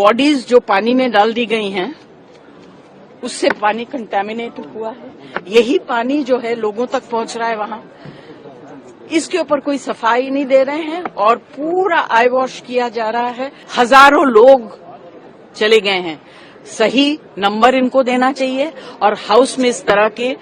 Bodies जो पानी में डाल दी गई हैं उससे पानी कंटेमिनेट हुआ है। यही पानी जो है लोगों तक पहुंच रहा है वहां। इसके ऊपर कोई सफाई नहीं दे रहे हैं और पूरा आई वॉश किया जा रहा है। हजारों लोग चले गए हैं। सही नंबर इनको देना चाहिए और हाउस में इस तरह के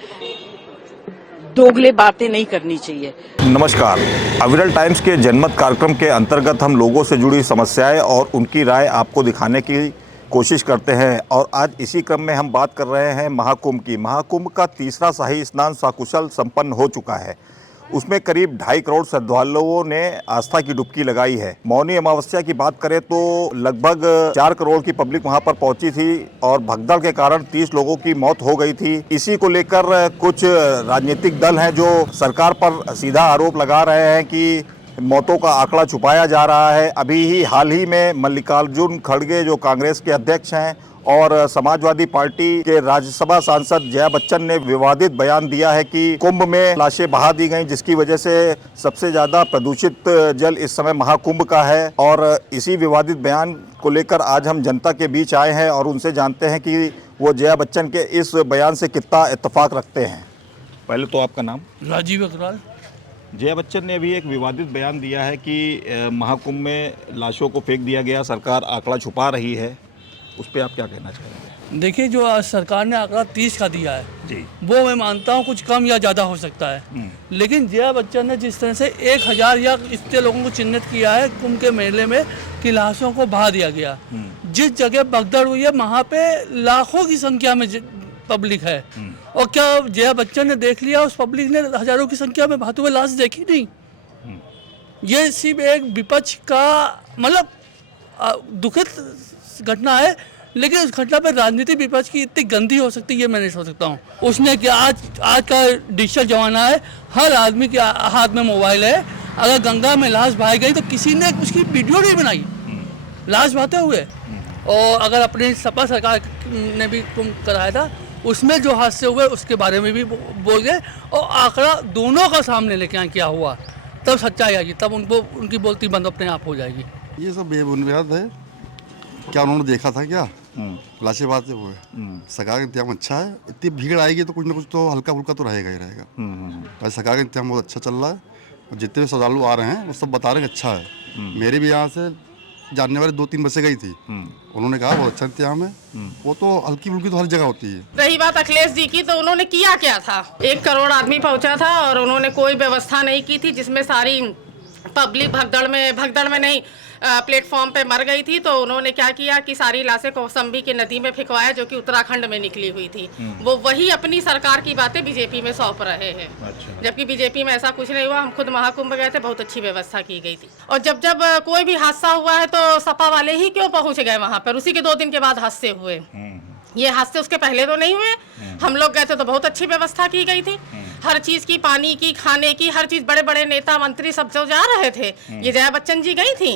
दोगले बातें नहीं करनी चाहिए। नमस्कार, अविरल टाइम्स के जनमत कार्यक्रम के अंतर्गत हम लोगों से जुड़ी समस्याएं और उनकी राय आपको दिखाने की कोशिश करते हैं। और आज इसी क्रम में हम बात कर रहे हैं महाकुंभ की। महाकुंभ का तीसरा शाही स्नान सकुशल संपन्न हो चुका है। उसमें करीब 2.5 करोड़ श्रद्धालुओं ने आस्था की डुबकी लगाई है। मौनी अमावस्या की बात करें तो लगभग 4 करोड़ की पब्लिक वहां पर पहुंची थी और भगदड़ के कारण 30 लोगों की मौत हो गई थी। इसी को लेकर कुछ राजनीतिक दल हैं जो सरकार पर सीधा आरोप लगा रहे हैं कि मौतों का आंकड़ा छुपाया जा रहा है। अभी ही हाल ही में मल्लिकार्जुन खड़गे जो कांग्रेस के अध्यक्ष हैं और समाजवादी पार्टी के राज्यसभा सांसद जया बच्चन ने विवादित बयान दिया है कि कुंभ में लाशें बहा दी गई, जिसकी वजह से सबसे ज़्यादा प्रदूषित जल इस समय महाकुंभ का है। और इसी विवादित बयान को लेकर आज हम जनता के बीच आए हैं और उनसे जानते हैं कि वो जया बच्चन के इस बयान से कितना इत्तेफाक रखते हैं। पहले तो आपका नाम? राजीव अग्रवाल। जया बच्चन ने अभी एक विवादित बयान दिया है कि महाकुंभ में लाशों को फेंक दिया गया, सरकार आंकड़ा छुपा रही है। उस पर आप क्या कहना चाहेंगे? देखिए, जो आज सरकार ने आंकड़ा 30 का दिया है जी, वो मैं मानता हूँ कुछ कम या ज़्यादा हो सकता है, लेकिन जया बच्चन ने जिस तरह से 1000 या इतने लोगों को चिन्हित किया है कुंभ के मेले में कि लाशों को बहा दिया गया, जिस जगह भगदड़ हुई है वहाँ पे लाखों की संख्या में पब्लिक है। और क्या जया बच्चन ने देख लिया? उस पब्लिक ने हजारों की संख्या में बहाते हुए लाश देखी नहीं। ये सिर्फ एक विपक्ष का मतलब दुखद घटना है, लेकिन उस घटना पर राजनीति विपक्ष की इतनी गंदी हो सकती है ये मैं नहीं सोच सकता हूँ। उसने क्या, आज का डिजिटल जमाना है, हर आदमी के हाथ में मोबाइल है। अगर गंगा में लाश बहाई गई तो किसी ने उसकी वीडियो नहीं बनाई लाश बहाते हुए। और अगर अपनी सपा सरकार ने भी कुंभ कराया था उसमें जो हादसे हुए उसके बारे में भी बोल गए और आंकड़ा दोनों का सामने लेके आए क्या हुआ, तब सच्चाई आएगी, तब उनको उनकी बोलती बंद अपने आप हो जाएगी। ये सब बेबुनियाद है। क्या उन्होंने देखा था क्या? लाशें बहाते हुए। सरकार का इंतजाम अच्छा है। इतनी भीड़ आएगी तो कुछ ना कुछ तो हल्का फुल्का तो रहेगा ही रहेगा। वैसे सरकार का इंतजाम बहुत अच्छा चल रहा है और जितने भी श्रद्धालु आ रहे हैं वो सब बता रहे हैं अच्छा है। मेरी भी यहाँ से जानने वाली 2-3 बसें गई थी, उन्होंने कहा बहुत अच्छा इंतजाम है। वो तो हल्की फुल्की तो हर जगह होती है। रही बात अखिलेश जी की, तो उन्होंने किया क्या था? 1 करोड़ आदमी पहुंचा था और उन्होंने कोई व्यवस्था नहीं की थी जिसमें सारी पब्लिक भगदड़ में नहीं प्लेटफॉर्म पे मर गई थी। तो उन्होंने क्या किया कि सारी लाशें कौसंबी की नदी में फेंकवाया जो कि उत्तराखंड में निकली हुई थी। वो वही अपनी सरकार की बातें बीजेपी में सौंप रहे हैं। अच्छा। जबकि बीजेपी में ऐसा कुछ नहीं हुआ। हम खुद महाकुंभ गए थे, बहुत अच्छी व्यवस्था की गई थी। और जब कोई भी हादसा हुआ है तो सपा वाले ही क्यों पहुंच गए वहां पर? उसी के 2 दिन के बाद हादसे हुए। ये हादसे उसके पहले तो नहीं हुए। हम लोग गए थे तो बहुत अच्छी व्यवस्था की गई थी, हर चीज की, पानी की, खाने की, हर चीज। बड़े बड़े नेता मंत्री सब जो जा रहे थे, ये जया बच्चन जी गई थी।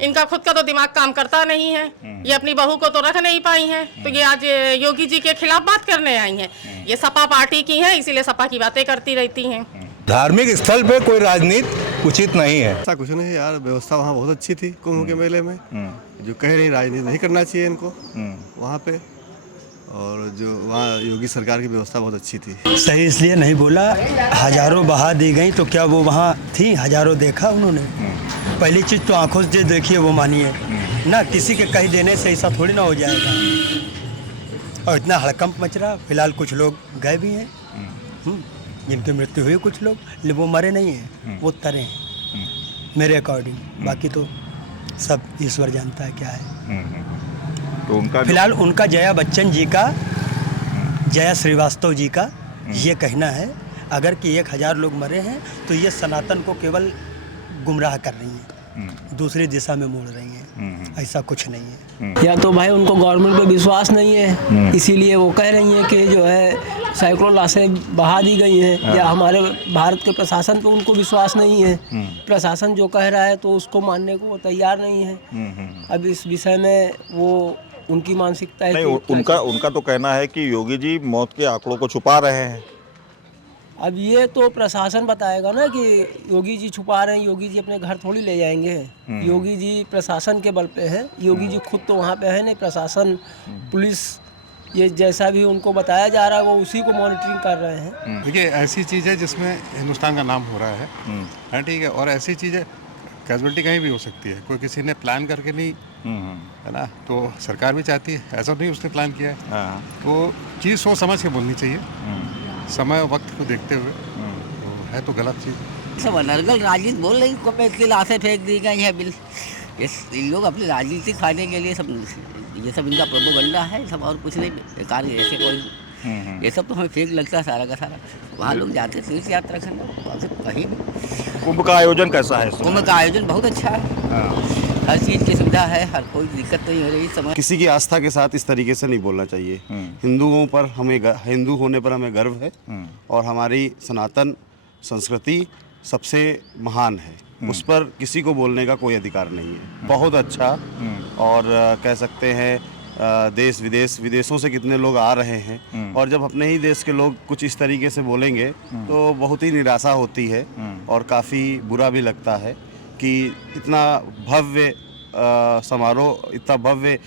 इनका खुद का तो दिमाग काम करता नहीं है, ये अपनी बहू को तो रख नहीं पाई हैं, तो ये आज योगी जी के खिलाफ बात करने आई हैं। ये सपा पार्टी की है, इसीलिए सपा की बातें करती रहती हैं। धार्मिक स्थल पे कोई राजनीति उचित नहीं है। ऐसा कुछ नहीं यार, व्यवस्था वहाँ बहुत अच्छी थी कुंभ के मेले में। जो कह रही राजनीति नहीं करना चाहिए इनको वहाँ पे, और जो वहाँ योगी सरकार की व्यवस्था बहुत अच्छी थी। सही इसलिए नहीं बोला, हजारों बहा दी गई तो क्या वो वहाँ थी? हजारों देखा उन्होंने? पहली चीज़ तो आंखों से देखिए वो मानिए ना, किसी के कह देने से ऐसा थोड़ी ना हो जाएगा। और इतना हड़कंप मच रहा। फिलहाल कुछ लोग गए भी हैं, जिनकी मृत्यु हुई, कुछ लोग, लेकिन वो मरे नहीं हैं, वो तरे हैं मेरे अकॉर्डिंग। बाकी तो सब ईश्वर जानता है क्या है। तो उनका फिलहाल उनका जया बच्चन जी का, जया श्रीवास्तव जी का ये कहना है अगर कि 1000 लोग मरे हैं तो ये सनातन को केवल गुमराह कर रही हैं, दूसरी दिशा में मोड़ रही हैं। ऐसा कुछ नहीं है। या तो भाई उनको गवर्नमेंट पे विश्वास नहीं है, इसीलिए वो कह रही हैं कि जो है सैकड़ों लाशें बहा दी गई हैं। या हमारे भारत के प्रशासन पे उनको विश्वास नहीं है। प्रशासन जो कह रहा है तो उसको मानने को वो तैयार नहीं है। अब इस विषय में वो उनकी मानसिकता है। नहीं, उनका तो कहना है कि योगी जी मौत के आंकड़ों को छुपा रहे हैं। अब ये तो प्रशासन बताएगा ना कि योगी जी छुपा रहे हैं, योगी जी अपने घर थोड़ी ले जाएंगे। योगी जी प्रशासन के बल पे है, योगी जी खुद तो वहाँ पे है नहीं, प्रशासन पुलिस ये जैसा भी उनको बताया जा रहा है वो उसी को मॉनिटरिंग कर रहे हैं। देखिए ऐसी चीज़ है जिसमें हिंदुस्तान का नाम हो रहा है ठीक है, और ऐसी चीज़ है कैजुअलिटी कहीं भी हो सकती है, कोई किसी ने प्लान करके नहीं है ना, तो सरकार भी चाहती है, ऐसा नहीं उसने प्लान किया है, तो चीज़ सोच समझ के बोलनी चाहिए, समय और वक्त को देखते हुए, तो है तो गलत चीज़। सब अनर्गल राजनीति बोल रही, इसकी लाशें फेंक दी गई हैं बिल, ये लोग अपनी राजनीति खाने के लिए सब, ये सब इनका प्रोपोगंडा है, सब और कुछ नहीं, बेकार ऐसे कोई ये सब तो हमें फेक लगता है सारा का सारा। वहाँ लोग जाते तीर्थ यात्रा करने, कहीं कुंभ का आयोजन कैसा है? कुंभ का आयोजन बहुत अच्छा है, हर चीज़ की सुविधा है, हर कोई दिक्कत नहीं हो रही समय। किसी की आस्था के साथ इस तरीके से नहीं बोलना चाहिए। हिंदुओं पर हमें हिंदू होने पर हमें गर्व है और हमारी सनातन संस्कृति सबसे महान है, उस पर किसी को बोलने का कोई अधिकार नहीं है। बहुत अच्छा, और कह सकते हैं देश विदेशों से कितने लोग आ रहे हैं, और जब अपने ही देश के लोग कुछ इस तरीके से बोलेंगे तो बहुत ही निराशा होती है और काफ़ी बुरा भी लगता है कि इतना भव्य समारोह, इतना भव्य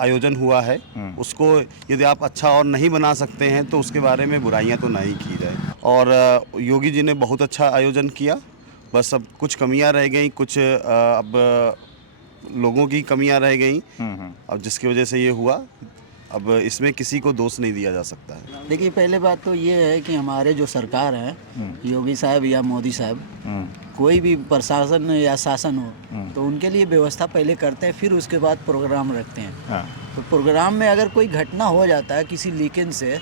आयोजन हुआ है, उसको यदि आप अच्छा और नहीं बना सकते हैं तो उसके बारे में बुराइयां तो नहीं की जाए। और योगी जी ने बहुत अच्छा आयोजन किया, बस अब कुछ कमियां रह गई, कुछ अब लोगों की कमियां रह गई, अब जिसकी वजह से ये हुआ, अब इसमें किसी को दोष नहीं दिया जा सकता है। देखिए पहले बात तो ये है कि हमारे जो सरकार है, योगी साहब या मोदी साहब, कोई भी प्रशासन या शासन हो तो उनके लिए व्यवस्था पहले करते हैं, फिर उसके बाद प्रोग्राम रखते हैं। तो प्रोग्राम में अगर कोई घटना हो जाता है किसी लीकेज से,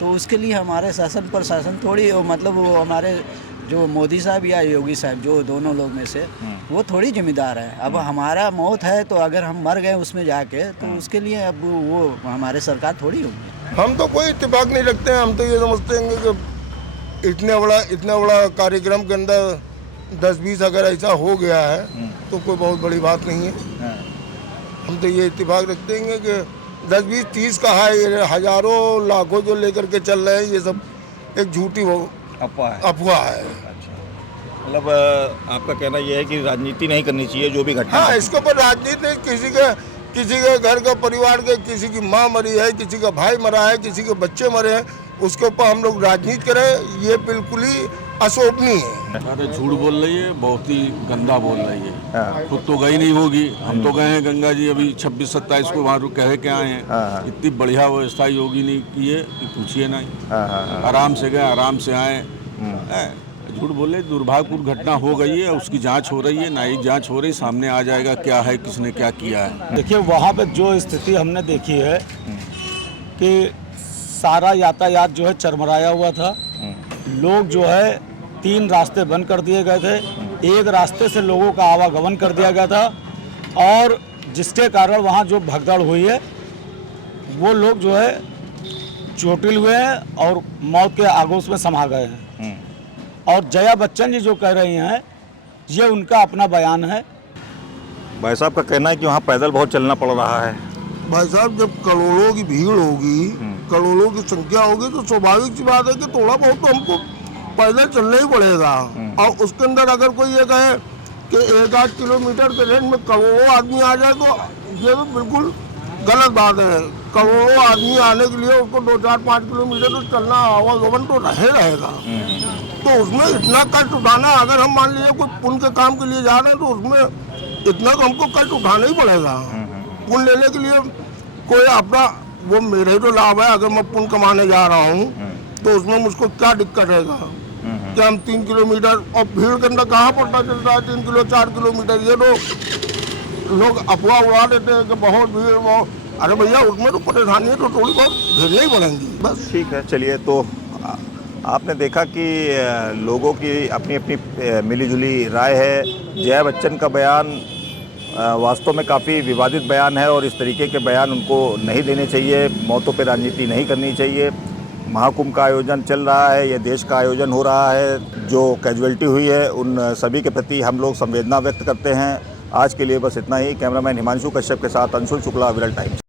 तो उसके लिए हमारे शासन प्रशासन थोड़ी, मतलब वो हमारे जो मोदी साहब या योगी साहब, जो दोनों लोग में से, वो थोड़ी जिम्मेदार है। अब हमारा मौत है तो अगर हम मर गए उसमें जाके, तो उसके लिए अब वो हमारे सरकार थोड़ी होगी। हम तो कोई इत्तेफाक नहीं रखते हैं, हम तो ये समझते हैं कि इतना बड़ा कार्यक्रम के अंदर 10-20 अगर ऐसा हो गया है तो कोई बहुत बड़ी बात नहीं है। हम तो ये इत्तेफाक रखते हैं कि 10-20-30 का है, ये हजारों लाखों जो लेकर के चल रहे हैं, ये सब एक झूठी अफवाह है। मतलब आपका कहना यह है कि राजनीति नहीं करनी चाहिए जो भी घटना। हाँ, इसके ऊपर राजनीति नहीं, किसी के घर का परिवार के, किसी की माँ मरी है, किसी का भाई मरा है, किसी के बच्चे मरे हैं, उसके ऊपर हम लोग राजनीति करें, ये बिल्कुल ही अशोभनीय है। अरे झूठ बोल रही है, बहुत ही गंदा बोल रही है। खुद तो गई नहीं होगी, हम तो गए हैं गंगा जी अभी 26-27 को, वहाँ कह के आए हैं। इतनी बढ़िया व्यवस्था योगी ने की है कि पूछिए नहीं, आराम से गए, आराम से आए। झूठ बोले, दुर्भाग्यपूर्ण घटना हो गई है, उसकी जांच हो रही है, न्यायिक जांच हो रही, सामने आ जाएगा क्या है, किसने क्या किया है। देखिए वहाँ पे जो स्थिति हमने देखी है कि सारा यातायात जो है चरमराया हुआ था, लोग जो है 3 रास्ते बंद कर दिए गए थे, एक रास्ते से लोगों का आवागमन कर दिया गया था, और जिसके कारण वहाँ जो भगदड़ हुई है वो लोग जो है चोटिल हुए हैं और मौत के आगोश में समा गए हैं। और जया बच्चन जी जो कह रही हैं, ये उनका अपना बयान है। भाई साहब का कहना है कि वहाँ पैदल बहुत चलना पड़ रहा है। भाई साहब, जब करोड़ों की भीड़ होगी, करोड़ों की संख्या होगी, तो स्वाभाविक सी बात है कि थोड़ा बहुत तो हमको पैदल चलना ही पड़ेगा। और उसके अंदर अगर कोई ये कहे कि 1-8 किलोमीटर के रेंज में करोड़ों आदमी आ जाए, तो ये तो बिल्कुल गलत बात है। करोड़ों आदमी आने के लिए उसको 2-4-5 किलोमीटर तो चलना, आवागमन तो रहेगा। तो उसमें इतना कष्ट उठाना, अगर हम मान लीजिए कोई पुण्य के काम के लिए जा रहे हैं, तो उसमें इतना तो हमको कष्ट उठाना ही पड़ेगा। पुण्य लेने के लिए कोई अपना, वो मेरे तो लाभ है, अगर मैं पुण्य कमाने जा रहा हूँ तो उसमें मुझको क्या दिक्कत रहेगा कि हम 3 किलोमीटर, और भीड़ के अंदर कहाँ पता चलता है 3 किलो 4 किलोमीटर, ये तो लोग अफवाह उड़ा देते हैं कि बहुत भीड़। अरे भैया, उसमें तो परेशानी है, तो थोड़ी बहुत झेलनी ही पड़ेंगी बस। ठीक है, चलिए। तो आपने देखा कि लोगों की अपनी अपनी मिलीजुली राय है। जया बच्चन का बयान वास्तव में काफ़ी विवादित बयान है, और इस तरीके के बयान उनको नहीं देने चाहिए। मौतों पे राजनीति नहीं करनी चाहिए। महाकुंभ का आयोजन चल रहा है, ये देश का आयोजन हो रहा है। जो कैजुअलिटी हुई है उन सभी के प्रति हम लोग संवेदना व्यक्त करते हैं। आज के लिए बस इतना ही। कैमरामैन हिमांशु कश्यप के साथ अंशुल शुक्ला, विरल टाइम्स।